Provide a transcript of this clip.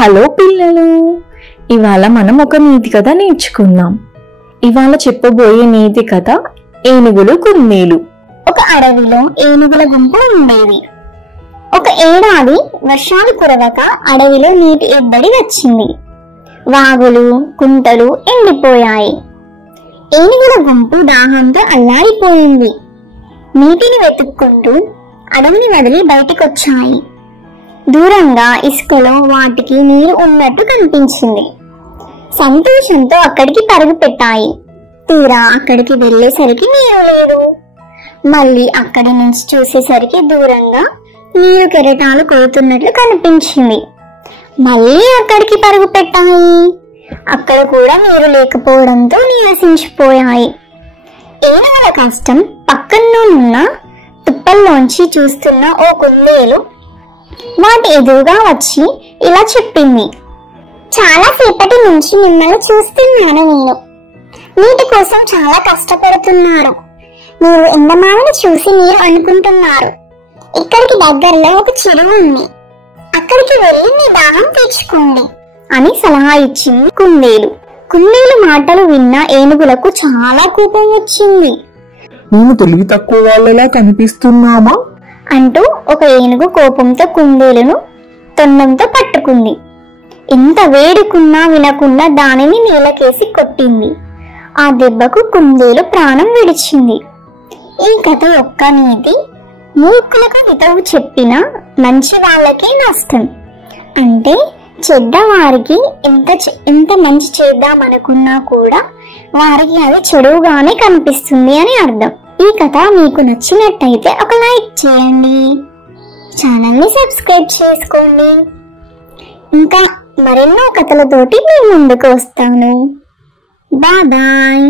Hello పిల్లలు, ఇవాళ మనం ఒక నీతి కథ నేర్చుకుందాం. ఇవాళ చెప్పబోయే నీతి కథ ఏనుగులు కుందేలు. ఒక అడవిలో ఏనుగుల గుంపు ఉండేది. ఒక ఏడాది వర్షాలు కురవక అడవిలో నీటి ఎద్దడి వచ్చింది. వాగులు కుంటలు ఎండిపోయాయి. ఏనుగుల గుంపు దాహంతో అల్లాడిపోయింది. నీటిని వెతుక్కుంటూ అడవిని వదిలి బయటికొచ్చాయి. దూరంగా ఇసుకలో వాటికి నీరు ఉన్నట్టు కనిపించింది. సంతోషంతో అక్కడికి పరుగు పెట్టాయి. తీరా అక్కడికి వెళ్ళేసరికి నీరు లేదు. మళ్ళీ అక్కడి నుంచి చూసేసరికి దూరంగా నీరు కెరటాలు కొడుతున్నట్లు కనిపించింది. మళ్ళీ అక్కడికి పరుగు పెట్టాయి. అక్కడ కూడా నీరు లేకపోవడంతో నీరసించిపోయాయి. ఏనుగుల కష్టం పక్కనున్న తుప్పల్లోంచి చూస్తున్న ఓ కుందేలు వాటి ఎదురుగా వచ్చి ఇలా చెప్పింది. చాలా సేపటి నుంచి మిమ్మల్ని చూస్తున్నాను. నేను నీటి కోసం చాలా కష్టపడుతున్నారు. మీరు ఎండమావిని చూసి మీరు అనుకుంటున్నారు ఇక్కడికి దగ్గరలో ఒక చెరువు ఉంది, అక్కడికి వెళ్ళి మీ దాహం తీర్చుకోండి అని సలహా ఇచ్చింది కుందేలు. కుందేలు మాటలు విన్న ఏనుగులకు చాలా కోపం వచ్చింది. మేము తెలివి తక్కువ వాళ్ళలా కనిపిస్తున్నామా అంటూ ఒక ఏనుగు కోపంతో కుందేలును తొండంతో పట్టుకుంది. ఎంత వేడుకున్నా వినకుండా దానిని నేలకేసి కొట్టింది. ఆ దెబ్బకు కుందేలు ప్రాణం విడిచింది. ఈ కథ యొక్క నీతి, మూర్ఖులకు హితవు చెప్పిన మంచి వాళ్ళకే నష్టం. అంటే చెడ్డవారికి ఎంత మంచి చేద్దామనుకున్నా కూడా వారికి అది చెడుగానే కనిపిస్తుంది అని అర్థం. ఈ కథ మీకు నచ్చినట్టయితే ఒక లైక్ చేయండి, ఛానల్ని సబ్స్క్రైబ్ చేసుకోండి. ఇంకా మరెన్నో కథలతోటి మీ ముందుకు వస్తాను. బాయ్.